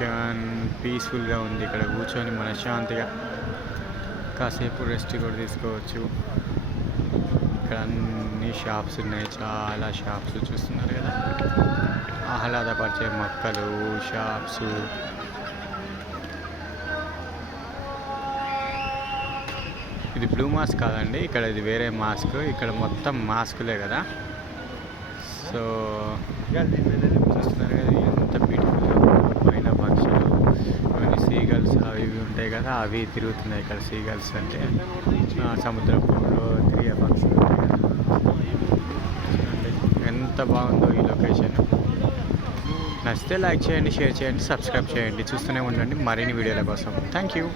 Location పీస్ఫుల్గా ఉంది. ఇక్కడ కూర్చొని మనశ్శాంతిగా కాసేపు రెస్ట్ కూడా తీసుకోవచ్చు. ఇక్కడ అన్ని షాప్స్ ఉన్నాయి, చాలా షాప్స్ చూస్తున్నారు కదా, ఆహ్లాదపరిచే మొక్కలు, షాప్స్. ఇది బ్లూ మాస్క్ కాదండి, ఇక్కడ ఇది వేరే మాస్క్. ఇక్కడ మొత్తం మాస్కులే కదా. సో చూస్తున్నారు కదా ఎంత బ్యూటిఫుల్గా పైన పక్షులు, కొన్ని సీగల్స్ అవి ఇవి ఉంటాయి కదా, అవి తిరుగుతున్నాయి ఇక్కడ. సీగల్స్ అంటే సముద్రంలో తిరిగే పక్షులు ఉంటాయి కదా. ఎంత బాగుందో ఈ లొకేషన్. నచ్చితే లైక్ చేయండి, షేర్ చేయండి, సబ్స్క్రైబ్ చేయండి. చూస్తూనే ఉండండి మరిన్ని వీడియోల కోసం. Thank you.